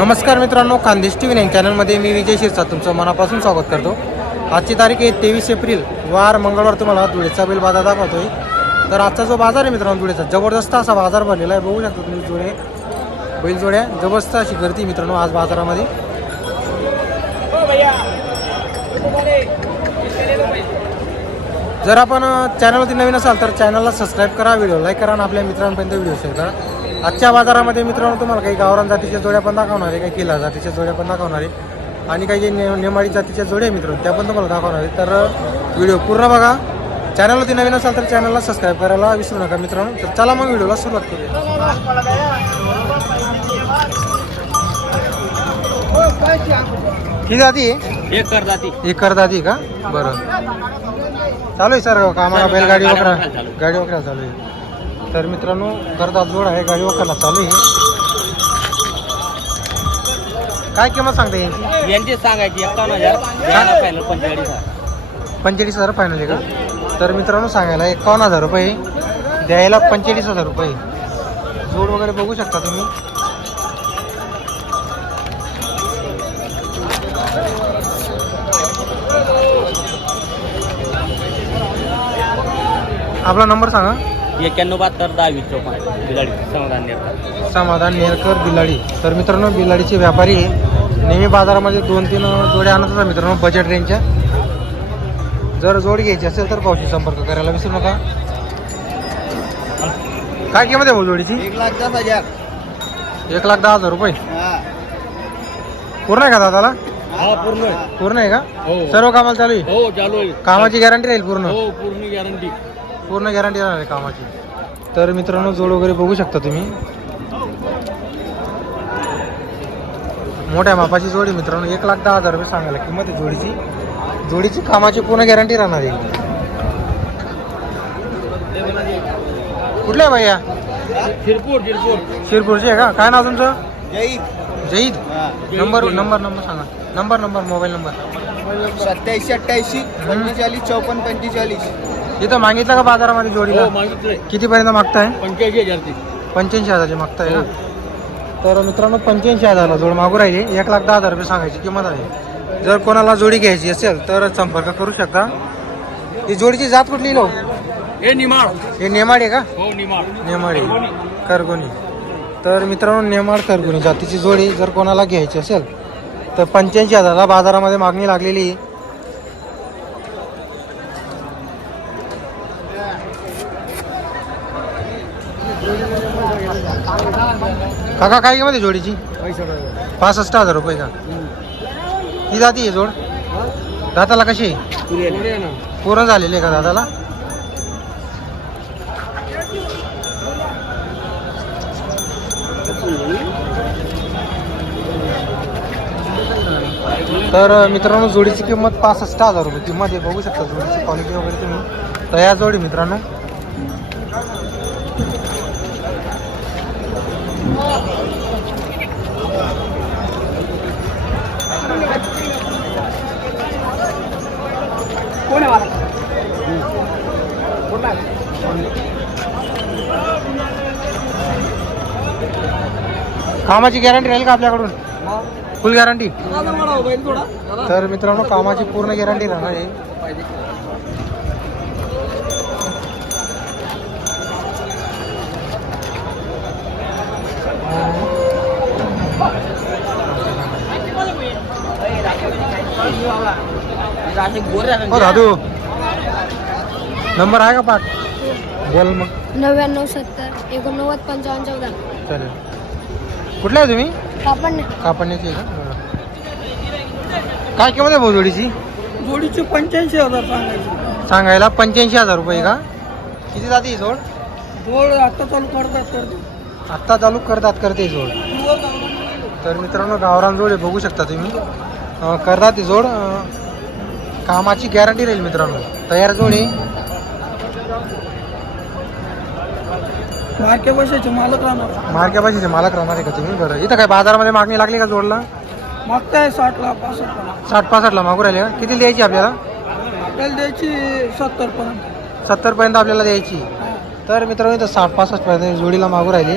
नमस्कार मित्रांनो Khandesh T V nine चॅनलमध्ये मी विजय शिरसा तुमचं मनापासून स्वागत करतो. आजची तारीख आहे तेवीस एप्रिल. वार मंगळवार तुम्हाला धुळेचा बिल बाजार दाखवतोय. तर आजचा जो बाजार आहे मित्रांनो धुळेचा जबरदस्त असा बाजार भरलेला आहे. बघू शकता तुम्ही जोडे बैल जोड्या जबरदस्त अशी गर्दी आहे मित्रांनो आज बाजारामध्ये. जर आपण चॅनलवरती नवीन असाल तर चॅनलला सबस्क्राईब करा व्हिडिओ लाईक करा आणि आपल्या मित्रांपर्यंत व्हिडिओ शेअर करा. आजच्या बाजारामध्ये मित्रांनो तुम्हाला काही गावरान जातीच्या जोड्या पण दाखवणार आहे काही किल्ला जातीच्या जोड्या पण दाखवणार आहे आणि काही जे ने नेमाडी जातीच्या जोड्या आहे मित्रांनो त्या पण तुम्हाला दाखवणार आहे. तर व्हिडिओ पूर्ण बघा. चॅनलवरती नवीन असाल तर चॅनलला सबस्क्राईब करायला विसरू नका मित्रांनो. तर चला मग व्हिडिओला सुरुवात करूया. ही जाती आहे? एक कर जाती. एक करता ती का? बरं. चालू आहे सर कामाला बैलगाडी वगैरे. गाडी वगैरे चालू आहे. तर मित्रांनो करता जोड आहे गाडी वखराला चालू आहे. काय किंमत सांगता यांची यांची सांगायची एकावन्न हजार फायनल पंचेचाळीस पंचेचाळीस हजार फायनल आहे का? तर मित्रांनो सांगायला एकावन्न हजार रुपये द्यायला पंचेचाळीस हजार रुपये जोड वगैरे बघू शकता तुम्ही. आपला नंबर सांगा. एक्क्याण्णव बहात्तर दहा वीस चौपन्न. बिलाडी समाधान निर्धार. समाधान नेरकर बिलाडी. तर मित्रांनो बिलाडीचे व्यापारी आहे. नेहमी बाजारामध्ये दोन तीन जोड्या आणत असतात मित्रांनो बजेट रेंजच्या जर जोड घ्यायची असेल तर पावशी संपर्क करायला विसरू नका. काय किंमत आहे भाऊ जोडीची? एक लाख दस हजार. एक लाख दहा हजार रुपये. पूर्ण आहे का दादाला? हा पूर्ण पूर्ण आहे का? हो. सर्व कामाला चालू आहे? हो चालू आहे. कामाची गॅरंटी राहील पूर्ण? हो पूर्ण गॅरंटी पूर्ण गॅरंटी राहणार आहे कामाची. तर मित्रांनो जोड वगैरे बघू शकता तुम्ही. मोठ्या मापाची जोडी मित्रांनो. एक लाख दहा हजार रुपये सांगायला किंमत आहे जोडीची. जोडीची कामाची पूर्ण गॅरंटी राहणार आहे. कुठल्या आहे भैया? शिरपूर शिरपूर. शिरपूरची आहे का? काय नाव तुमचं? जय जईद नंबर नंबर नंबर सांगा. Number number. मोबाईल नंबर सत्याऐंशी अठ्ठ्याऐंशी पंचेचाळीस चौपन्न पंचेचाळीस. इथं मागितलं का बाजारामध्ये जोडीला? हो मागितलंय. कितीपर्यंत मागताय? पंच्याऐंशी हजार ती. पंच्याऐंशी हजारची मागताय ना? तर मित्रांनो पंच्याऐंशी हजारला जोड मागू राहिली. एक लाख दहा हजार रुपये सांगायची किंमत आहे. जर कोणाला जोडी घ्यायची असेल तर संपर्क करू शकता. ही जोडीची जात कुठली लो? हे निमाळ हे नेमाड आहे का? हो नेमाडी. करगोनी. तर मित्रांनो नेमाड करगोनी जातीची जोडी जर कोणाला घ्यायची असेल तर पंच्याऐंशी हजारला बाजारामध्ये मागणी लागलेली काका काय किंमत आहे जोडीची? पासष्ट हजार रुपये का? ही जाती आहे जोड. दाताला कशी आहे? पूर्ण झालेली आहे का दादाला तर मित्रांनो जोडीची किंमत पासष्ट हजार रुपये. किंमत आहे बघू शकता जोडीची क्वालिटी वगैरे तुम्ही. तर या जोडी मित्रांनो. कामाची गॅरंटी राहील का आपल्याकडून? Full guarantee? तर मित्रांनो कामाची पूर्ण गॅरंटी राहणार आहे. दादू नंबर आहे का पाठ? बोल मग. नव्याण्णव सत्तर एकोणनव्वद पंचावन्न चौदा. चालेल कुठले आहे तुम्ही? आपण कापण्याची आहे का? बरं. काय किंमत आहे भाऊ जोडीची? जोडीचे पंच्याऐंशी हजार सांगायचे. सांगायला पंच्याऐंशी हजार रुपये का? किती जाती जोड? जोड आता चालू करतात तर. आत्ता चालू करतात करते जोड. तर मित्रांनो गावरान जोड बघू शकता तुम्ही. करतात ही जोड. कामाची गॅरंटी राहील मित्रांनो. तयार जोड आहे. मार्के बसायचे मालक राहणार. मार्क्या पाहिजे मालक राहणार आहे का तुम्ही? बरं. इथं काय बाजारामध्ये मागणी लागली का जोडला? मागताय साठ ला पासष्ट. साठ पासष्टला मागू राहिले का? किती द्यायची आपल्याला? आपल्याला द्यायची सत्तर पर्यंत सत्तरपर्यंत आपल्याला द्यायची. तर मित्रांनो इथं साठ पासष्टपर्यंत जोडीला मागू राहिली.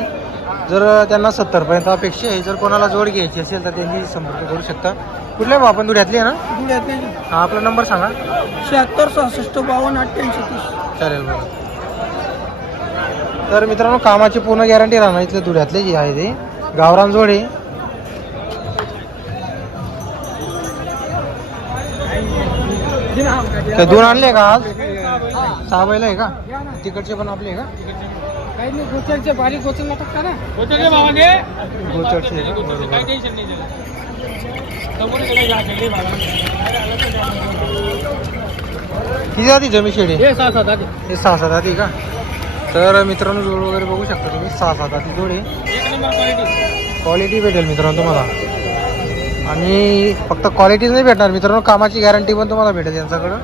जर त्यांना सत्तरपर्यंत अपेक्षा आहे जर कोणाला जोड घ्यायची असेल तर त्यांनी संपर्क करू शकता. कुठल्या भाऊ आपण धुळ्यातली आहे ना? धुळ्यातले हा आपला नंबर सांगा. शहात्तर सहासष्ट बावन्न अठ्ठ्याऐंशी तीस. चालेल बरं. तर मित्रांनो कामाची पूर्ण गॅरंटी राहणार इथले धुळ्यातले जे आहे ते. गावरान जोड आहे. दोन आणले का आज? सहा बैल आहे का? तिकडचे पण आपले आहे का? काही नाही गोचरचे गोचरचे. किती जाती जमी शेडी? हे सहा सात आठ हे सहा सात आधी का? तर मित्रांनो जोड वगैरे बघू शकता तुम्ही. सहा सात आधी जोड. आहे क्वालिटी भेटेल मित्रांनो तुम्हाला. आणि फक्त क्वालिटीच नाही भेटणार मित्रांनो कामाची गॅरंटी पण तुम्हाला भेटेल यांच्याकडं.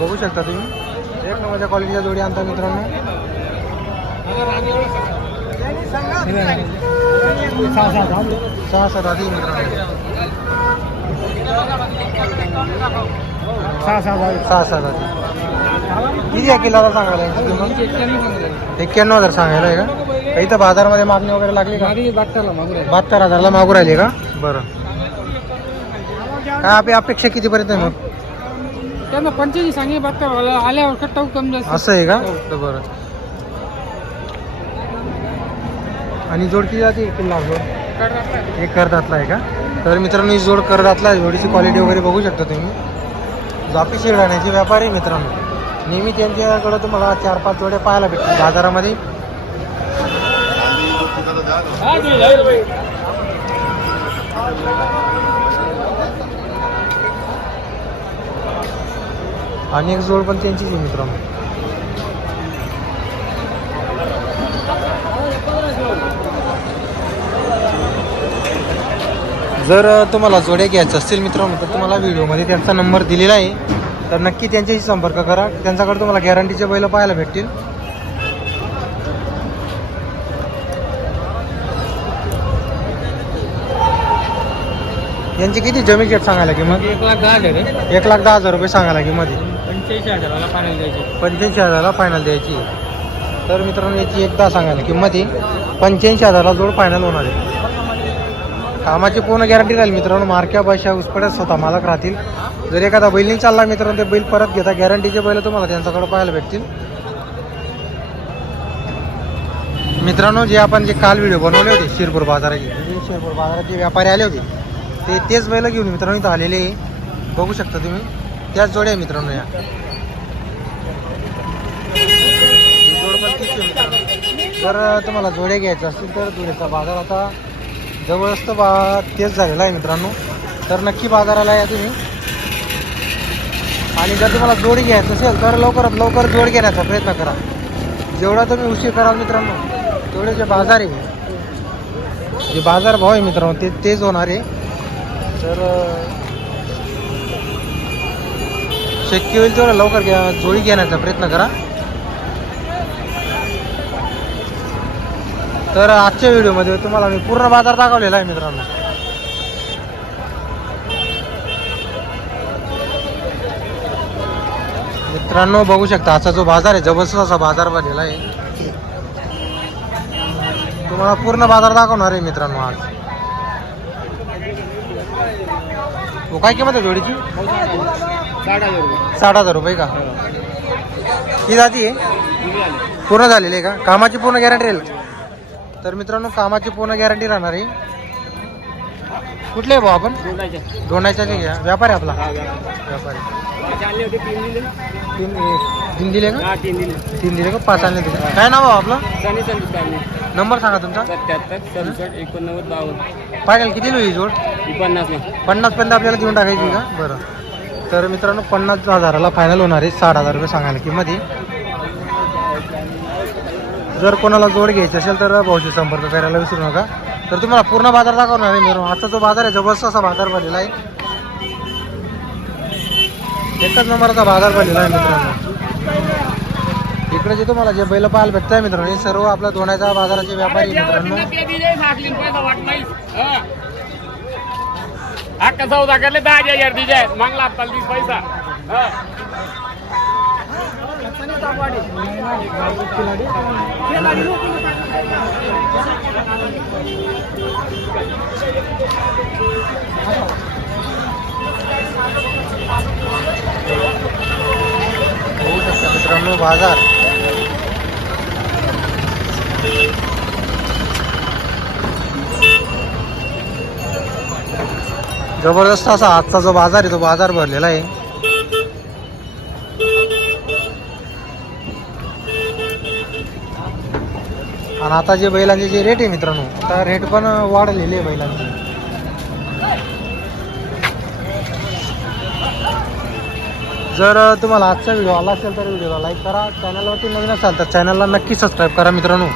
बघू शकता तुम्ही. एक नंबरच्या क्वालिटीच्या जोडी आणता मित्रांनो. सहा सात आठ सहा सात आधी सहा सात सहा सात आधी किती आहे किल्लाला सांगायला एक्क्याण्णव हजार सांगायला आहे का? इथं बाजारामध्ये मागणी वगैरे लागली का. बहात्तर हजारला मागू राहिले का? बरं. काय आपली अपेक्षा कितीपर्यंत आहे मग? त्यांना पंच्याऐंशी सांगे बागताला आल्यावर कमी असं आहे का? तर बरं. आणि जोड किती जाते? किल्ला जोड. एक करदातला आहे का? तर मित्रांनो ही जोड करदातला आहे. जोडीची क्वालिटी वगैरे बघू शकता तुम्ही. जापी राहण्याचे व्यापारी मित्रांनो. नेहमी त्यांच्याकडं तुम्हाला चार पाच जोड्या पाहायला भेटतील बाजारामध्ये. आणि एक जोड पण त्यांचीच आहे मित्रांनो. जर तुम्हाला जोड्या घ्यायच्या असतील मित्रांनो तर तुम्हाला व्हिडिओमध्ये त्यांचा नंबर दिलेला आहे. तर नक्की त्यांच्याशी संपर्क करा. त्यांच्याकडे तुम्हाला गॅरंटीचे बैल पाहायला भेटतील. यांची किती जमीन शेट सांगायला किंमत एक लाख दहा हजार आहे. एक लाख दहा हजार रुपये सांगायला किंमत आहे पंच्याऐंशी हजाराला पाणी द्यायचे. पंच्याऐंशी हजाराला फायनल द्यायची. तर मित्रांनो याची एकदा सांगायला किंमत आहे. पंच्याऐंशी हजाराला जोड फायनल होणार आहे. कामाची पूर्ण गॅरंटी राहील. मित्रांनो मार्क्या पैशा उसपड्यात स्वतः मालक राहतील. जर एखादा बैलनी चालला मित्रांनो ते बैल परत घेता. गॅरंटीचे बैल तुम्हाला त्यांच्याकडे पाहायला भेटतील. मित्रांनो जे आपण जे काल व्हिडिओ बनवले होते शिरपूर बाजाराचे शिरपूर बाजाराचे व्यापारी आले होते ते तेच बैल घेऊन मित्रांनो इथं आलेले बघू शकता तुम्ही. त्याच जोड्या आहे मित्रांनो या. जोड पण तीच जर तुम्हाला जोड्या घ्यायच्या असतील तर धुळेचा बाजार आता जवळच तर बा तेच झालेला आहे मित्रांनो. तर नक्की बाजाराला या तुम्ही. आणि जर तुम्हाला जोडी घ्यायचं असेल तर लवकरात लवकर जोड घेण्याचा प्रयत्न करा. जेवढा तुम्ही उशीर कराल मित्रांनो तेवढे जे बाजार आहे जे बाजार भाव आहे मित्रांनो ते तेच होणार आहे. तर शक्य होईल तेवढं लवकर घ्या जोडी घेण्याचा प्रयत्न करा. तर आजच्या व्हिडिओमध्ये तुम्हाला मी पूर्ण बाजार दाखवलेला आहे मित्रांनो. मित्रांनो बघू शकता आजचा जो बाजार आहे जबरदस्त असा बाजार भरलेला आहे. तुम्हाला पूर्ण बाजार दाखवणार आहे मित्रांनो आज. हो काय किंमत आहे जोडीची? साठ हजार रुपये साठ हजार रुपये का? ही जाती आहे? पूर्ण झालेली आहे का? कामाची पूर्ण गॅरंटी राहील तर मित्रांनो कामाची पूर्ण गॅरंटी राहणार आहे कुठले भाऊ आपण? दोंडाच्या घ्या व्यापारी आपला? व्यापारी. तीन दिले. तीन तीन दिले का? हा तीन दिले. तीन दिले का? पाच आणले दिले काय नाव आपलं? नंबर सांगा तुमचा. सत्याहत्तर सदुसष्ट एकोणनव्वद बावन्न. फायनल किती होईल ही जोड? पन्नास पन्नास पर्यंत आपल्याला देऊन टाकायची का? बरं. तर मित्रांनो पन्नास हजाराला फायनल होणार आहे. साठ हजार रुपये सांगायला किंमत आहे. जर कोणाला जोड घ्यायची असेल तर भाऊशी संपर्क करायला विसरू नका. तर तुम्हाला पूर्ण बाजार दाखवणार आहे मित्रांनो. आजचा जो बाजार आहे जबरदस्त असा बाजार भरलेला आहे. एकच नंबरचा बाजार भरलेला आहे मित्रांनो. इकडे जे तुम्हाला जे बैल पाहायला भेटत आहे मित्रांनो हे सर्व आपल्या दोण्याच्या बाजाराचे व्यापारी मित्रांनो. अक्का चौदा करले दहा हजार आता पैसा. मित्रांनो बाजार. जबरदस्त असा आजचा जो बाजार आहे तो बाजार भरलेला आहे. आणि आता जे बैलांचे जे रेट आहे मित्रांनो आता रेट पण वाढलेले आहे बैलांचे. जर तुम्हाला आजचा व्हिडिओ आला असेल तर व्हिडिओला लाईक करा. चॅनलवरती नवीन असाल तर चॅनलला नक्की सबस्क्राईब करा मित्रांनो.